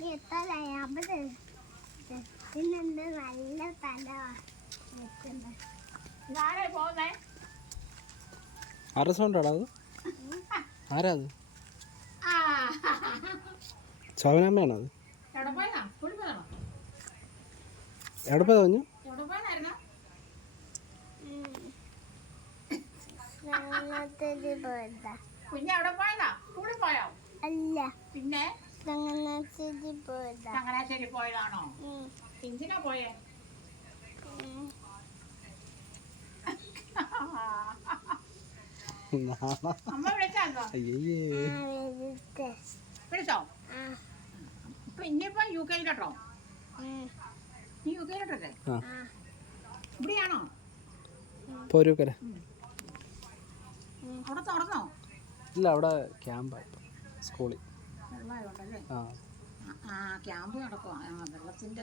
നല്ല തല ആരുടെ സൗണ്ടാടാ അത്? ആരാ അത്? ശോഭനാമ്മയാണോ അത്? എവിടെ പോയി പറഞ്ഞു? കുഞ്ഞെവിടെ പോയതാ? സ്കൂളിൽ പോയോ? അല്ല, പിന്നെ ചങ്ങനാശ്ശേരി പോയതാ. ചങ്ങനാശ്ശേരി പോയതാണോ? എന്തിനാ പോയേ? അമ്മ വിളിച്ചാന്നോ? വിളിച്ചോ? അപ്പൊ ഇനിയിപ്പോ യു കെയിലോട്ടോ? നീ യു കെയിലോട്ടല്ലേ? ഇവിടെയാണോ? പോരൂക്കര. അവിടെ തുറന്നോ? ഇല്ല, അവിടെ ക്യാമ്പായി സ്കൂളിൽ. വെള്ളമായോണ്ടല്ലേ? ആ ക്യാമ്പ് നടക്കുവാ വെള്ളത്തിന്റെ